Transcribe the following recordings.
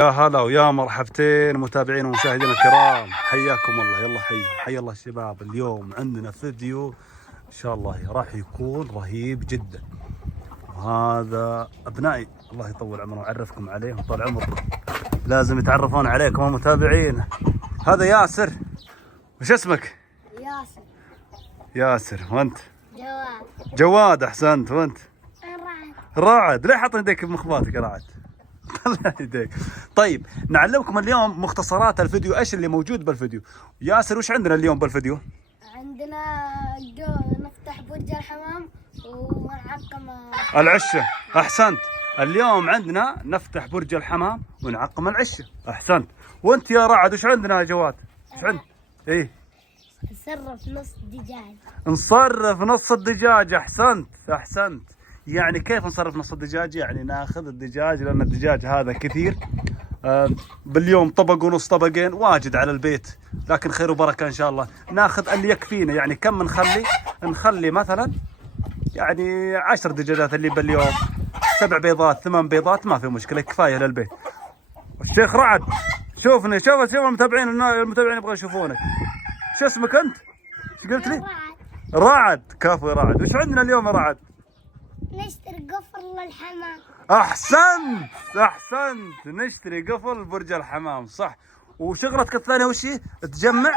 يا هلا ويا مرحبتين متابعين ومشاهدينا الكرام، حياكم الله. يلا حي الله الشباب. اليوم عندنا فيديو ان شاء الله راح يكون رهيب جدا، وهذا ابنائي الله يطول عمره ويعرفكم عليهم طال عمركم، لازم يتعرفون عليكم المتابعين. هذا ياسر. وش اسمك؟ ياسر. ياسر. وانت؟ جواد. جواد. احسنت. وانت؟ رعد. رعد. ليه حاط يديك بمخباتك يا رعد؟ طلع يديك. طيب نعلمكم اليوم مختصرات الفيديو، ايش اللي موجود بالفيديو. ياسر وش عندنا اليوم بالفيديو؟ عندنا نفتح برج الحمام ونعقم العشة. احسنت. اليوم عندنا نفتح برج الحمام ونعقم العشة. احسنت. وانت يا رعد وش عندنا يا جواد؟ وش عندنا؟ ايه نصرف نص دجاج. نصرف نص الدجاج. احسنت. يعني كيف نصرف نص الدجاج؟ يعني ناخذ الدجاج، لان الدجاج هذا كثير، باليوم طبق ونص طبقين واجد على البيت، لكن خير وبركه ان شاء الله. ناخذ اللي يكفينا. يعني كم نخلي مثلا يعني 10 دجاجات اللي باليوم، 7 بيضات 8 بيضات، ما في مشكله، كفايه للبيت. الشيخ رعد شوفني، شوف المتابعين يبغوا يشوفونك. شو اسمك انت؟ ايش قلت لي؟ رعد. كفو يا رعد. وش عندنا اليوم يا رعد؟ نشتري قفل للحمام. احسنت. نشتري قفل برج الحمام، صح. وشغلتك الثانيه وش هي؟ تجمع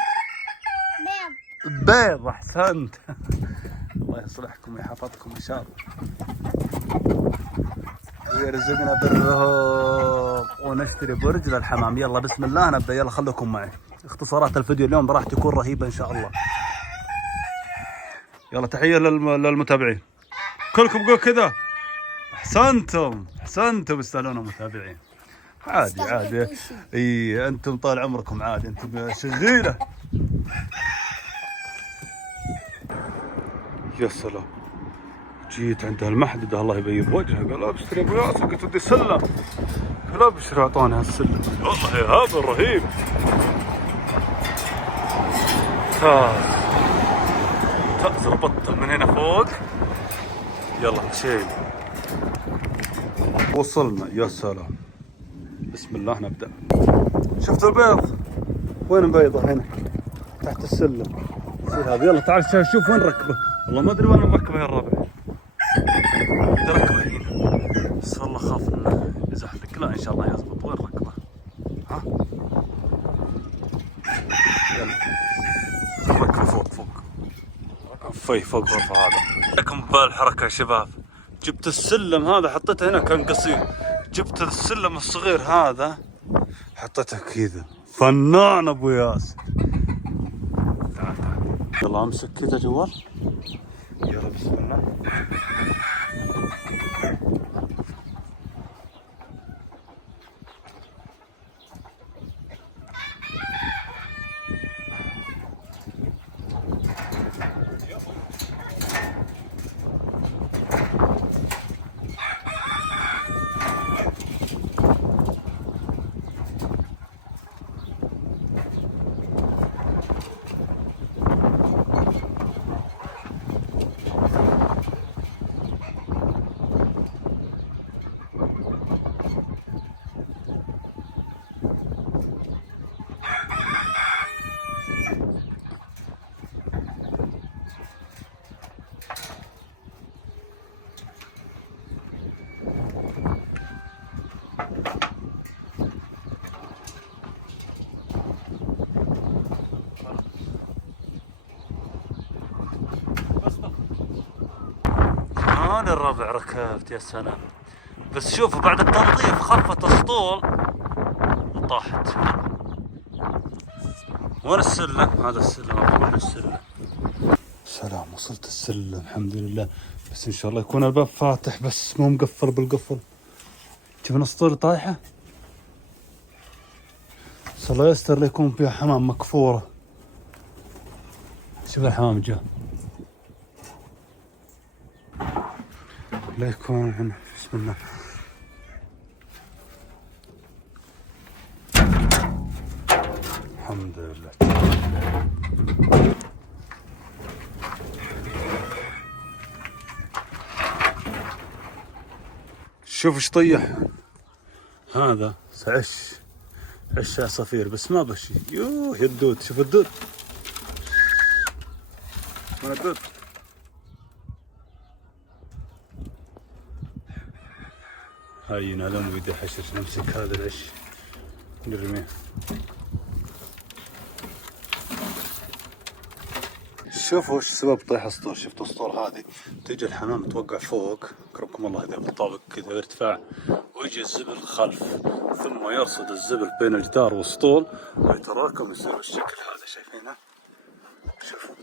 بيض. احسنت. الله يصلحكم ويحفظكم ان شاء الله ويرزقنا بالرزق ونشتري برج للحمام. يلا بسم الله نبدا. يلا خليكم معي. اختصارات الفيديو اليوم راح تكون رهيبه ان شاء الله. يلا تحيه للمتابعين كلكم، قول كذا. احسنتم تستاهلون متابعين. عادي. اي انتم طال عمركم، عادي انتم شغيله. يا سلام. جيت عند المحدده الله يبيض وجهه، قال ابشر يا ابو ياسر. قلت ودي السلم، قال ابشر اعطوني هالسلم. والله يا هذا رهيب. ربطت من هنا فوق. يلا شيل. وصلنا. يا سلام. بسم الله نبدأ. شفت البيض؟ وين بيضة؟ هنا تحت السلم. شيل هذا. يلا تعال شوف وين ركبه. والله ما ادري وين نركبه يا الربع. نركبه هنا، بس والله خاف انه يزحلق. لا ان شاء الله يزبط. وين ركبه؟ ها؟ يلا ركبه فوق. فوق غرفة هذا. لكم بالحركة يا شباب. جبت السلم هذا حطيته هنا، كان قصير. جبت السلم الصغير هذا حطيته كذا. فنان ابو ياسر. تعال يلا امسك كذا جوال. يلا بسم الله. انا الربع ركبت. يا سلام. بس شوفوا بعد التنظيف خفت السطول وطاحت. وين السلم؟ هذا السلم. اقول السلم. سلام. وصلت السلم الحمد لله. بس ان شاء الله يكون الباب فاتح، بس مو مقفل بالقفل. شوف السطول طايحه. بس الله يستر ليكون فيها حمام مكفوره. شوف الحمام جاء. لا يكون هنا. بسم الله. الحمد لله. شوف ايش طيح. هذا عش عصافير بس ما بشي. يوه يا الدود، شوف الدود، ما الدود. هاي نعلم ويدي حشر، نمسك هذا العش نرميه. شوفوا ايش سبب طيح اسطول. شفتوا اسطول هذه تيجي الحمام توقع فوق اكرمكم الله اذا بالطابق كذا ارتفاع، ويجي الزبل خلف، ثم يرصد الزبل بين الجدار والاسطول ويتراكم يصير الشكل هذا شايفينه. شوفوا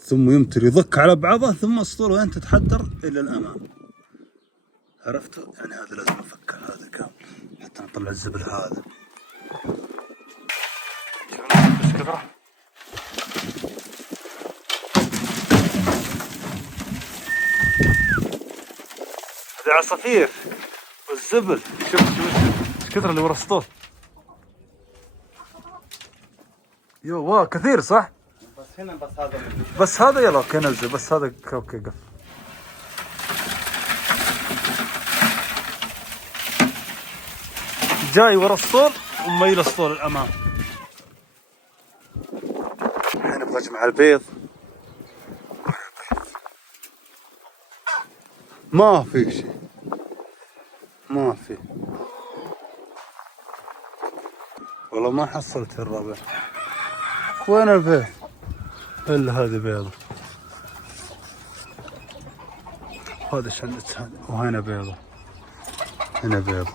ثم يمتر يضك على بعضه، ثم الاسطول وين تتحدر الى الامام. عرفتوا؟ يعني هذا لازم نفك هذا كامل حتى نطلع الزبل هذا. ايش كثره؟ هذه عصافير والزبل. شوف ايش كثر اللي ورا الاسطول. يو واه كثير صح؟ بس هنا بس هذا بس هذا يلا اوكي نزل، بس هذا اوكي قف. جاي ورا الاسطول وميل الاسطول الامام. الحين ابغى اجمع البيض. ما في شيء، ما في والله، ما حصلت الربع. وين البيض؟ الا هذه بيضة، هذا شلت هذا، وهنا بيضة، هنا بيضة.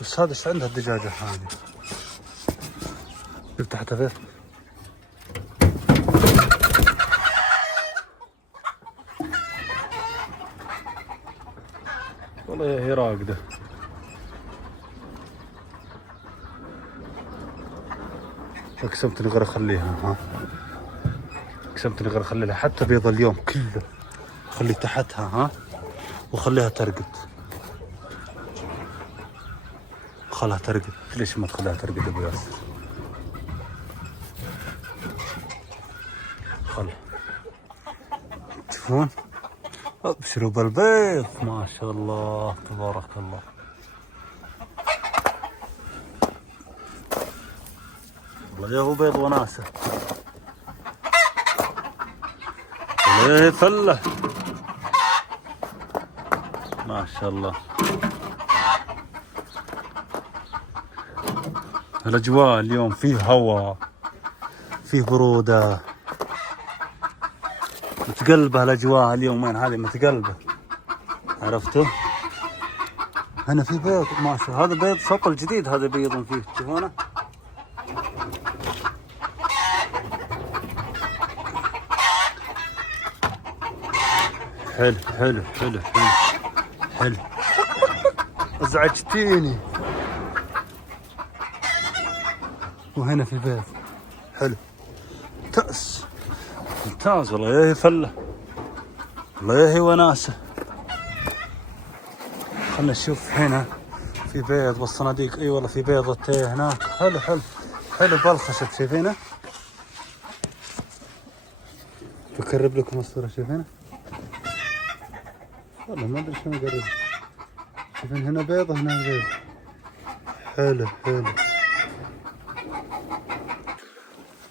بس هذا ايش عندها الدجاجة هذه؟ شوف تحتها بيض. والله هي راقدة. قسمت غير اخليها، ها قسمت غير اخلي لها حتى بيض اليوم كله، خلي تحتها ها، وخليها ترقد. خلها ترقد. ليش ما تخليها ترقد ابو ياسر؟ خلها. تشوفون؟ ابشروا بالبيض ما شاء الله تبارك الله. والله يا هو بيض وناسه. والله فله ما شاء الله. الاجواء اليوم فيه هواء، فيه برودة، متقلبة الاجواء اليوم. وين هذه متقلبة؟ عرفتوا؟ هنا في بيض ما شاء الله. هذا بيض صقل جديد، هذا بيض فيه تشوفونه. حلو حلو حلو حلو حلو. ازعجتيني. وهنا في بيض حلو ممتاز ممتاز. والله يا هي فله، والله يا هي وناسه. خلنا نشوف هنا في بيض بالصناديق. اي والله في بيضة هناك. حلو حلو حلو بالخشب شايفينه. بقرب لكم الصورة شايفينه. والله ما ادري شلون اقرب. شايفين هنا بيض وهنا بيض. حلو حلو.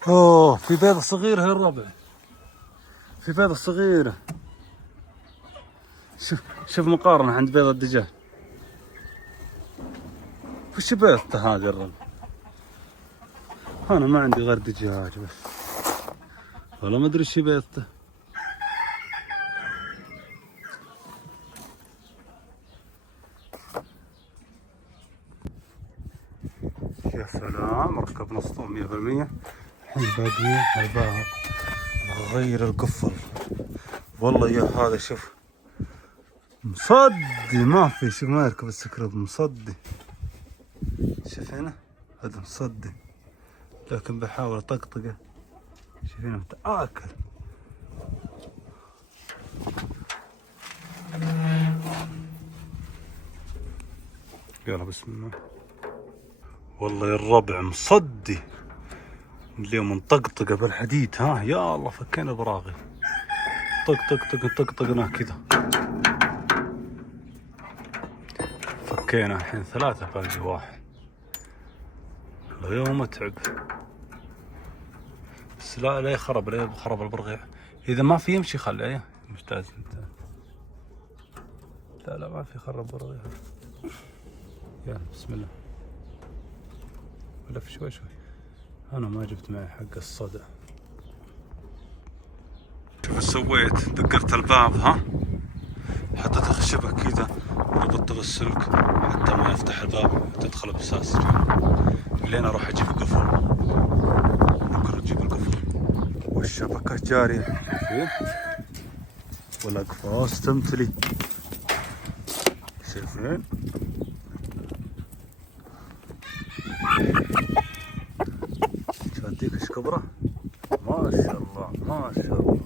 اوه في بيضة صغيرة هي الربع، في بيضة صغيرة. شوف مقارنة عند بيض الدجاج. وش بيضته هذه الربع؟ انا ما عندي غير دجاج بس، والله ما ادري ايش بيضته. يا سلام ركبنا اسطول 100%. الحين باقي الباب، غير القفل. والله يا هذا شوف مصدي ما في. شوف ما يركب السكرب مصدي. شوف هنا هذا مصدي، لكن بحاول اطقطقه. شوف هنا متآكل. يلا بسم الله. والله يا الربع مصدي اليوم، مطقطقه بالحديد. ها يا الله فكينا براغي. طق طق طق طق طقناه كذا. فكينا الحين 3 باقي 1. اليوم متعب بس لا يخرب، لا يخرب البرغيع. اذا ما في يمشي خليه ممتاز انت. لا ما في خرب برغيع. يلا بسم الله. لف شوي شوي. انا ما جبت معي حق الصدى. شوف ايش سويت، دقرت الباب ها، حطيت خشبة كذا وربطته بالسلك حتى ما يفتح الباب تدخل بساس. لين اروح اجيب قفل. بكره اجيب القفل والشبكة جارية. شايفين؟ والاقفاص تمتلي. شايفين؟ شو اديك ايش كبره؟ ما شاء الله ما شاء الله.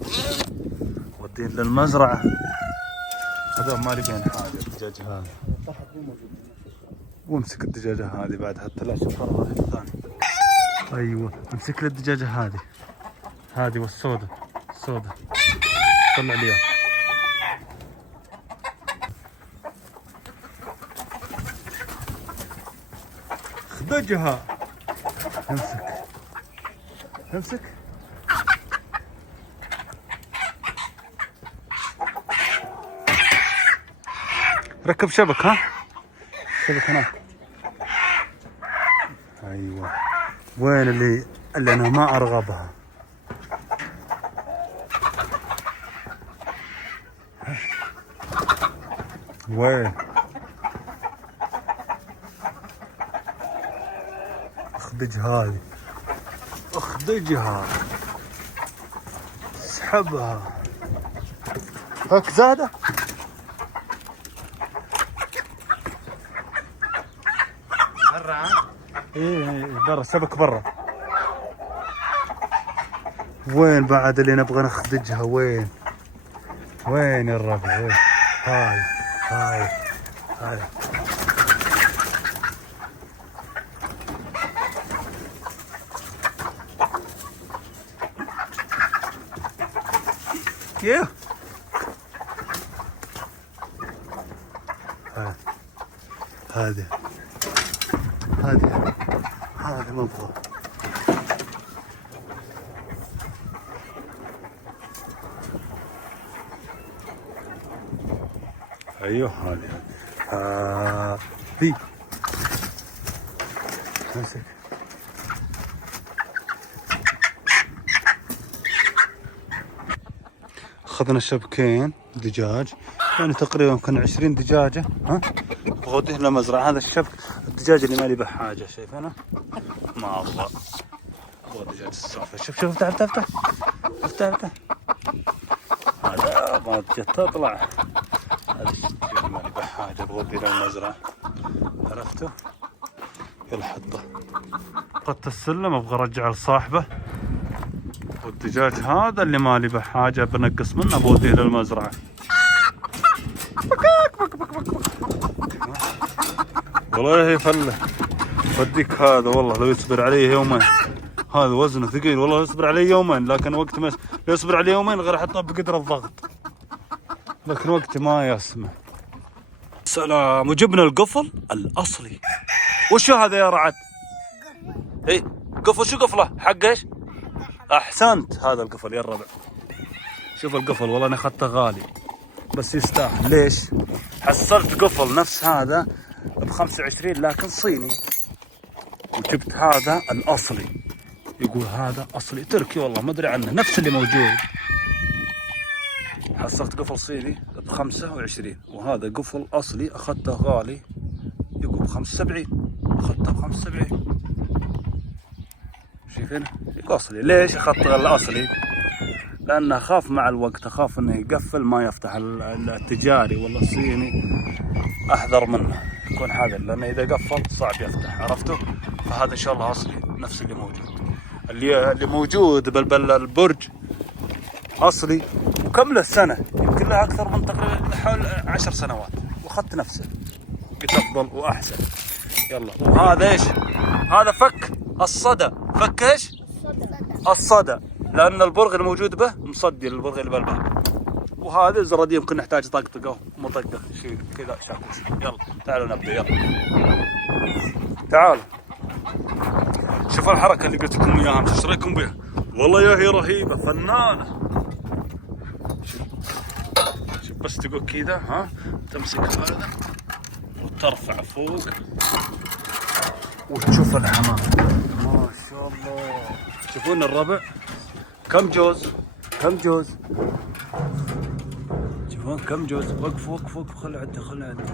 ودين للمزرعة. هذا ما لي بين حاجة الدجاج هذا. وامسك الدجاجة هذه بعد حتى لا تشوف واحد ثاني. ايوه امسك لي الدجاجة هذه والسودة السودة. طلع لي اياها. خدجها. امسك. ركب شبك ها. شبك هناك. ايوه. وين اللي انا ما ارغبها. وين اخدجها اسحبها. هاك زادة. برا. ايه برا السبك برا. وين بعد اللي نبغى نخدجها؟ وين يا الربع؟ وين؟ هاي كيف؟ هذه مبغى. ايوه هذه امسك. اخذنا شبكين دجاج، يعني تقريبا كان 20 دجاجة ها، بغوديه للمزرعة. هذا الشبك الدجاج اللي ما لي به حاجة، شايفينه؟ ما ابغى دجاج السالفة. شوف افتح هذا ما جت تطلع. هذا الدجاج ما لي به حاجة، بغوديه للمزرعة. عرفته؟ يلا حطه. اخذت السلم ابغى ارجع لصاحبه، والدجاج هذا اللي ما لي به حاجة بنقص منه بوديه للمزرعة. والله يفله وديك هذا، والله لو يصبر عليه يومين. هذا وزنه ثقيل والله، يصبر عليه يومين، لكن وقت ما يصبر عليه يومين غير احطه بقدر الضغط، لكن وقت ما يسمع. سلام. وجبنا القفل الاصلي. وشو هذا يا رعد؟ اي قفل. شو قفله؟ حق ايش؟ احسنت، هذا القفل يا الربع. شوف القفل والله انا اخذته غالي بس يستاهل. ليش؟ حصلت قفل نفس هذا ب25 لكن صيني، وجبت هذا الاصلي. يقول هذا اصلي تركي والله ما ادري عنه، نفس اللي موجود. حصلت قفل صيني ب25 وهذا قفل اصلي اخذته غالي، يقول ب75، اخذته ب75. شايفين؟ اصلي. ليش اخذت الاصلي؟ لانه اخاف مع الوقت، اخاف انه يقفل ما يفتح. التجاري ولا الصيني احذر منه، يكون حذر، لانه اذا قفل صعب يفتح. عرفتوا؟ فهذا ان شاء الله اصلي نفس اللي موجود. اللي موجود بالبرج اصلي وكمل السنه، يمكن له اكثر من تقريبا حول 10 سنوات، واخذت نفسه قلت افضل واحسن. يلا. وهذا ايش؟ هذا فك الصدى. فك ايش؟ الصدى. لان البرغ الموجود به مصدي للبرغ اللي بالباب. وهذا الزراديه يمكن نحتاج طقطقه ومطقه شيء كذا شاكوش. يلا تعالوا نبدا يلا. تعالوا شوف الحركه اللي قلت لكم اياها، ايش رايكم بها؟ والله يا هي رهيبه فنانه. شوف بس تقول كذا ها، تمسك هذا وترفع فوق وتشوف الحمام ما شاء الله. تشوفون الربع كم جوز؟ كم جوز؟ شوفون كم جوز؟ وقف وقف وقف، خل عده خل عده.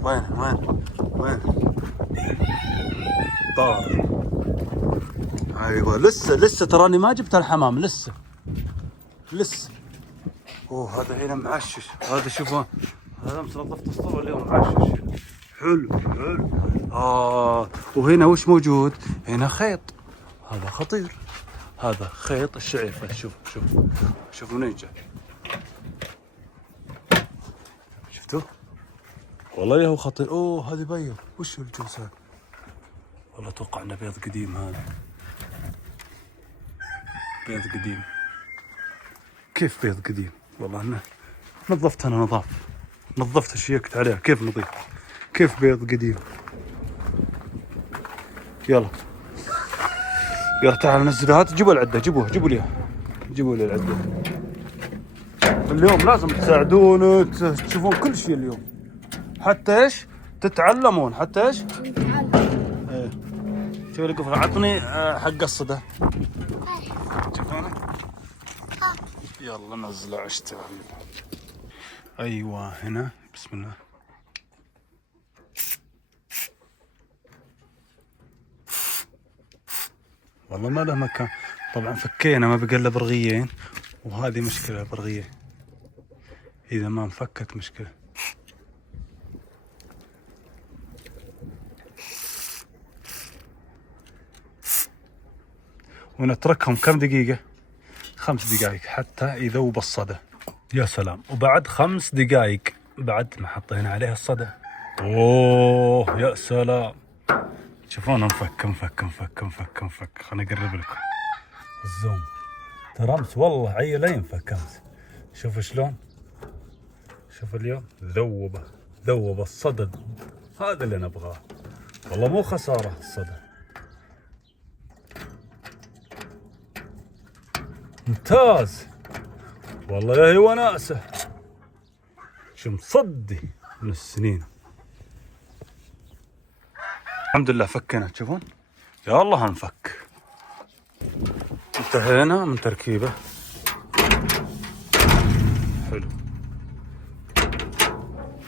وين وين وين؟ طار. ايوه لسه تراني ما جبت الحمام لسه. اوه هذا هنا معشش، هذا شوفوا هذا نظفت الصورة اليوم معشش. حلو. وهنا وش موجود؟ هنا خيط، هذا خطير، هذا خيط الشعير. شوف منين جاء، شفتوه؟ والله هو خطير. اوه هذه بيض، وش الجوز هذا؟ والله اتوقع انه بيض قديم، هذا بيض قديم. كيف بيض قديم؟ والله انه نظفت، انا نظفت شيكت عليها. كيف نظيف؟ كيف بيض قديم؟ يلا تعال نزل هات. جيبوا العده، جيبوا لي العده. اليوم لازم تساعدون تشوفون كل شيء اليوم، حتى ايش تتعلمون، حتى ايش ايه. شوف لي قفل، عطني حق الصدى. تشوفونه؟ يلا نزل عشته. ايوه هنا بسم الله. والله ما له مكان. طبعا فكينا، ما بقى الا برغيين، وهذه مشكله برغيه اذا ما انفكت مشكله. ونتركهم كم دقيقه؟ 5 دقائق حتى يذوب الصدى. يا سلام. وبعد 5 دقائق بعد ما حطينا عليه الصدى. اوه يا سلام. شوفون انفك. خليني اقرب لكم الزوم. ترى والله عيله ينفك امس. شوف شلون، شوف اليوم ذوب الصدى. هذا اللي نبغاه والله، مو خساره الصدى. ممتاز والله يا هي وناسه. شو مصدي من السنين. الحمد لله فكنا. تشوفون يا الله هنفك. انتهينا من تركيبه. حلو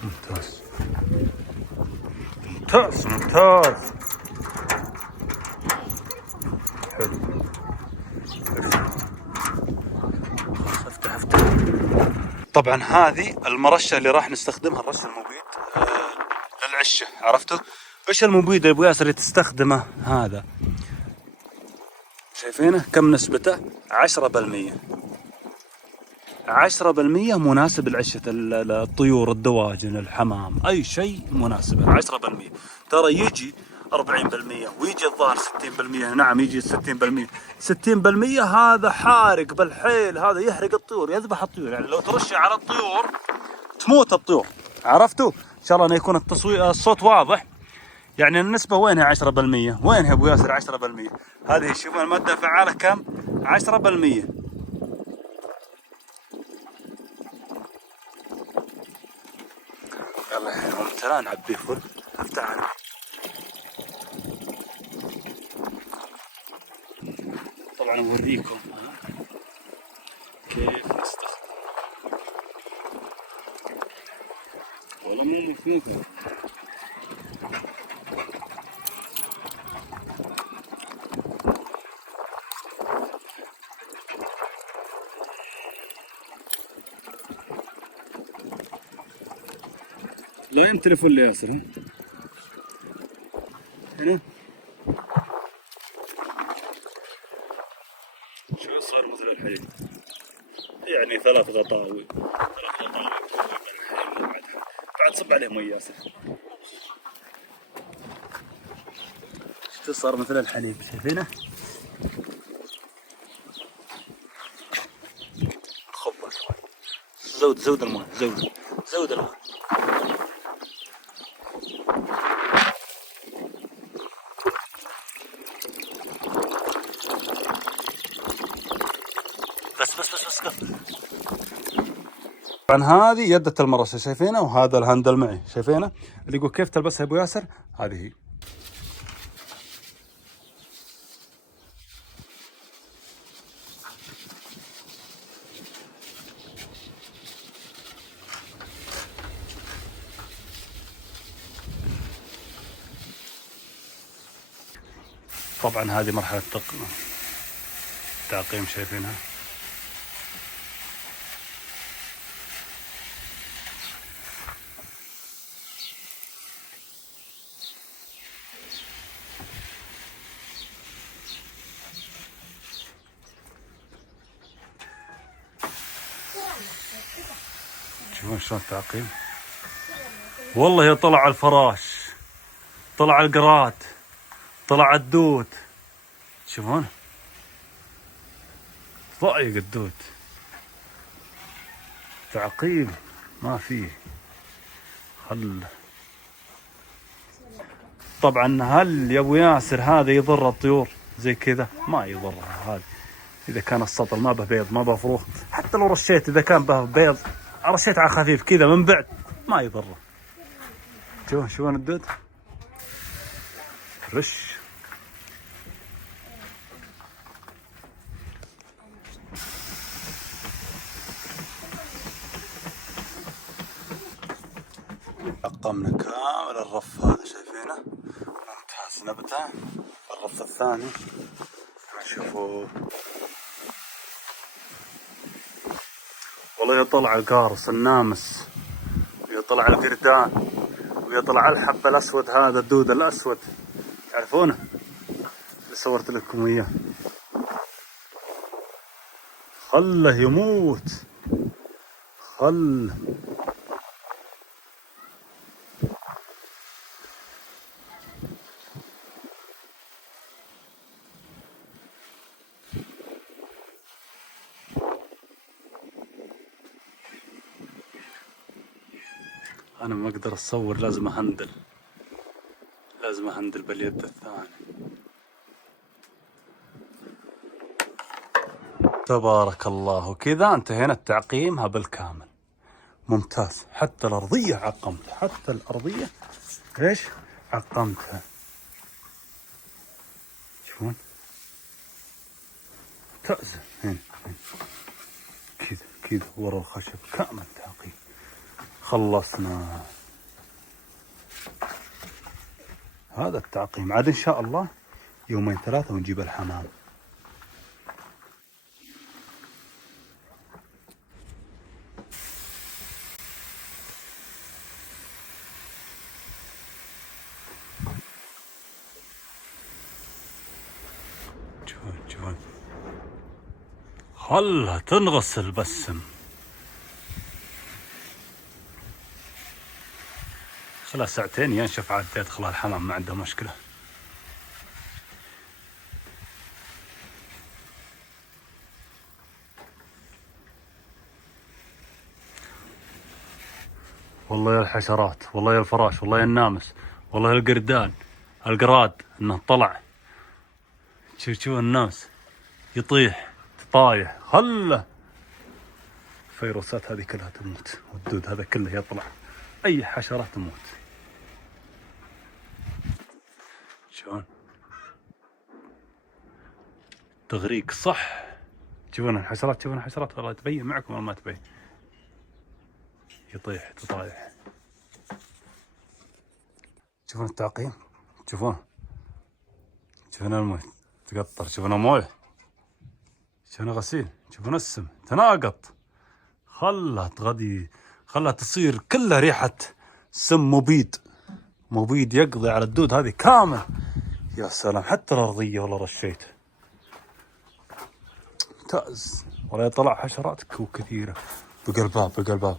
ممتاز. حلو. افتح. طبعا هذه المرشه اللي راح نستخدمها، الرش المبيد للعشه. عرفتوا ايش المبيد يا ابو ياسر اللي تستخدمه؟ هذا شايفينه كم نسبته؟ 10%. 10% مناسب لعشه الطيور، الدواجن، الحمام، اي شيء مناسب. 10% ترى يجي 40% ويجي الظاهر 60%. نعم يجي 60%. 60% هذا حارق بالحيل، هذا يحرق الطيور، يذبح الطيور. يعني لو ترشي على الطيور تموت الطيور. عرفتوا؟ ان شاء الله انه يكون الصوت واضح. يعني النسبة وينها 10%؟ وينها ابو ياسر 10%؟ هذه شوف المادة الفعالة كم؟ 10%. يلا الحين هم ترى نعبيه فل. افتح عنه. طبعا اوريكم كيف نستخدم. والله مو مفهوم. لا ينتلف اللي ياسر هنا. شو صار مثل الحين؟ يعني 3 غطاوي بعد صب عليه مي ياسر. شو صار مثل الحليب، شايفينه؟ زود الماء، زود الماء. بس قف. طبعا هذه يدة المرسى شايفينها، وهذا الهندل معي شايفينه، اللي يقول كيف تلبسها يا ابو ياسر، هذه هي. طبعا هذه مرحلة تعقيم شايفينها. شوفون شلون التعقيم. والله يا طلع الفراش، طلع القراد، طلع الدود. شوفون ضايق الدود، تعقيم ما فيه. طبعا هل يا ابو ياسر هذا يضر الطيور زي كذا؟ ما يضرها هذا، اذا كان السطل ما به بيض ما به فروخ، حتى لو رشيت اذا كان به بيض رشيت على خفيف كذا من بعد ما يضره. شوفون الدود رش. عقمنا كامل الرف هذا شايفينه ممتاز، نبته. الرف الثاني شوفوا والله يطلع القارص النامس، ويطلع القردان، ويطلع الحب الاسود هذا الدود الاسود تعرفونه اللي صورت لكم اياه. خله يموت انا ما اقدر اصور، لازم اهندل باليد الثانية. تبارك الله. وكذا انتهينا التعقيمها بالكامل. ممتاز. حتى الارضية عقمتها، حتى الارضية ايش عقمتها. شوفون ممتاز. هنا كذا ورا الخشب كامل تعقيم. خلصنا هذا التعقيم. عاد ان شاء الله يومين ثلاثة ونجيب الحمام. شوفون خلها تنغسل بسم، خلها ساعتين ينشف عاد تدخل الحمام ما عنده مشكلة. والله يا الحشرات، والله يا الفراش، والله يا النامس، والله يا القردان، القراد انه طلع. شوف النامس يطيح طايح. خله الفيروسات هذه كلها تموت، والدود هذا كله يطلع، اي حشرات تموت. شلون تغريق صح. تشوفون الحشرات، تشوفون الحشرات والله تبين معكم ولا ما تبين. يطيح تطايح. تشوفون التعقيم، تشوفون المويه تقطر، تشوفون المويه، تشوفون غسيل، تشوفون السم تناقط. خلها تصير كلها ريحة سم مبيد يقضي على الدود هذه كامل. يا سلام. حتى الأرضية والله رشيت ممتاز. ولا يطلع حشرات كثيرة. بقى الباب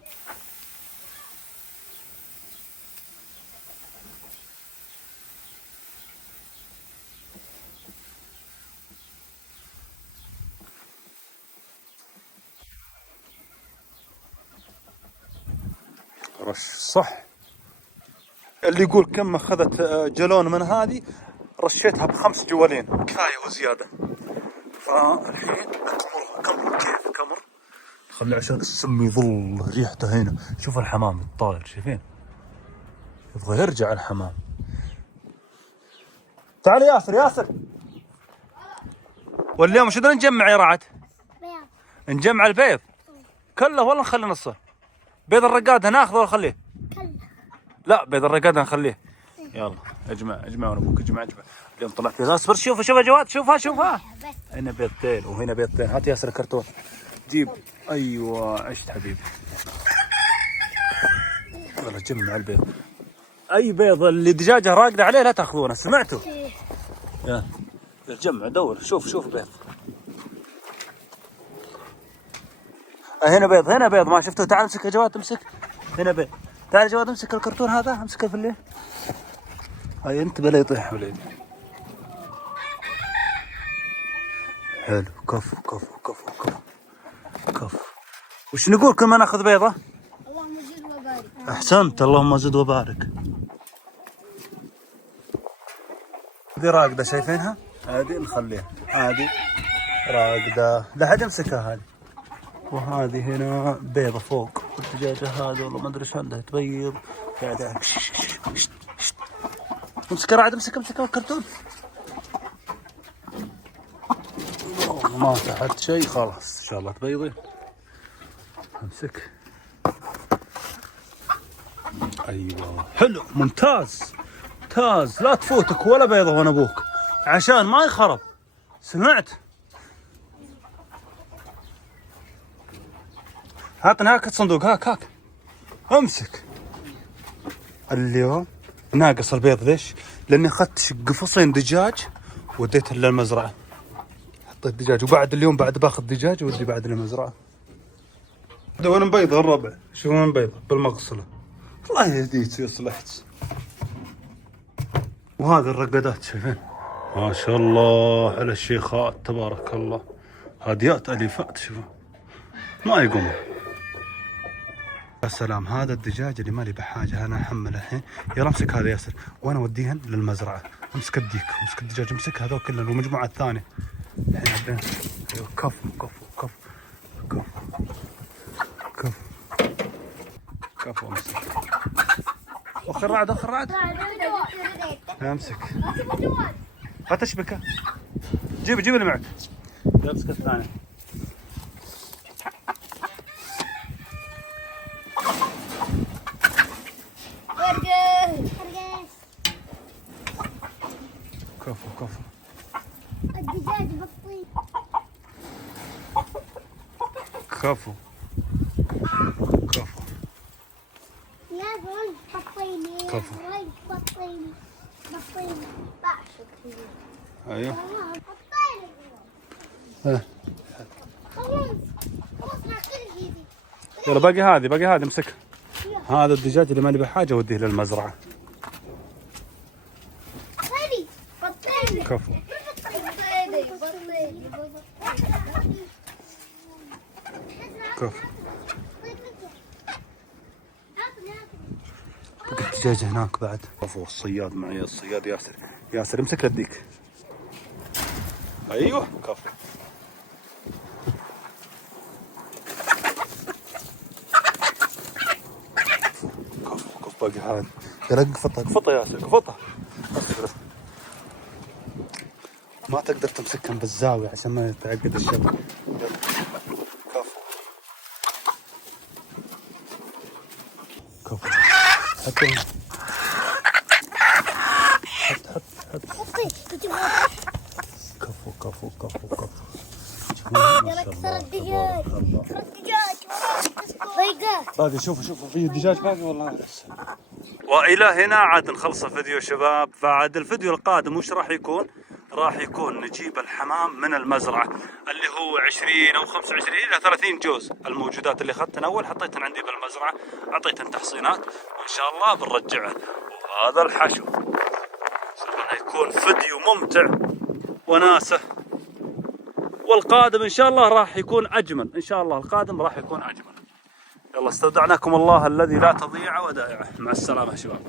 ترش صح. اللي يقول كم اخذت جالون من هذه، رشيتها ب5 جوالين كفايه وزياده. فالحين كمر كيف كمر، خلي عشان السم يظل ريحته هنا. شوف الحمام الطاير شايفين، يبغى يرجع الحمام. تعال ياسر ياسر، واليوم شو بدنا نجمع يا رعد؟ بيض. نجمع البيض كله ولا نخلي نصه؟ بيض الرقاد ناخذه ولا نخليه؟ كله. لا بيض الرقاد نخليه. يلا اجمع وانا ابوك اجمع. اليوم طلعت بيض. اصبر شوف يا جواد، شوفها هنا بيضتين وهنا بيضتين. هات ياسر الكرتون جيب. ايوه عشت حبيبي. يلا جمع البيض. اي بيض اللي دجاجه راقده عليه لا تاخذونه، سمعتوا؟ يلا جمع دور. شوف بيض. هنا بيض ما شفته. تعال امسك يا جواد، امسك هنا بيض. تعال يا جواد امسك الكرتون هذا، امسكه في الليل. هاي انت بلا يطيح وليد. حلو. كفو. وش نقول كل ما ناخذ بيضه؟ اللهم زد وبارك. احسنت، اللهم زد وبارك. هذه راقده شايفينها؟ هذه نخليها، هذه راقده لا حد يمسكها هذه. وهذه هنا بيضه فوق. الدجاجه هذه والله ما ادري ايش عندها تبيض قاعده. امسك رعد، امسك الكرتون. ما تحت شيء خلاص ان شاء الله تبيضي. امسك. ايوه حلو ممتاز. لا تفوتك ولا بيضه وانا ابوك عشان ما يخرب، سمعت؟ هاتني هاك الصندوق، هاك امسك. اليوم ناقص البيض. ليش؟ لاني اخذت قفصين دجاج وديتهم للمزرعه. حطيت دجاج، وبعد اليوم بعد باخذ دجاج ودي بعد للمزرعه. وانا مبيض الربع، شوف وين مبيض بالمغسله. الله يهديك ويصلحك. وهذه الرقادات شايفين؟ ما شاء الله على الشيخات تبارك الله. هاديات اليفات شوفوا ما يقومون. يا سلام. هذا الدجاج اللي مالي بحاجه انا احمله الحين. يلا امسك هذا ياسر وانا اوديهن للمزرعه. امسك الديك، امسك الدجاج، امسك هذول كلهم والمجموعه الثانيه. الحين ايوه كفو امسك. اخر رعد امسك. لا تشبكه. جيب اللي معك. امسك الثاني. كفو. الدجاج بطيء. كفو. يا زول بطيني. كفو. بطيني. بعشق. ايوه. خلاص ناكل جيبي. يلا باقي هذه امسك. هذا الدجاج اللي مالي بحاجه وديه للمزرعه. بطيني. كفو. الدجاج هناك بعد. كفو. الصياد معي، الصياد ياسر امسك للديك. ايوه كفو. باقي هذا. يلا قفطه ياسر قفطه. ما تقدر تمسكهم بالزاوية عشان ما يتعقد الشبك. كفو. كفو. يلا كسر الدجاج. باقي شوفوا في دجاج باقي والله. والى هنا عاد نخلص الفيديو شباب. فعاد الفيديو القادم وش راح يكون؟ راح يكون نجيب الحمام من المزرعة اللي هو 20 أو 25 إلى 30 جوز. الموجودات اللي أخذتها أول حطيتها عندي بالمزرعة، أعطيتها تحصينات وإن شاء الله بنرجعها. وهذا الحشو راح يكون فيديو ممتع وناسة. والقادم إن شاء الله راح يكون أجمل. إن شاء الله القادم راح يكون أجمل. يلا استودعناكم الله الذي لا تضيع ودائعه. مع السلامة يا شباب.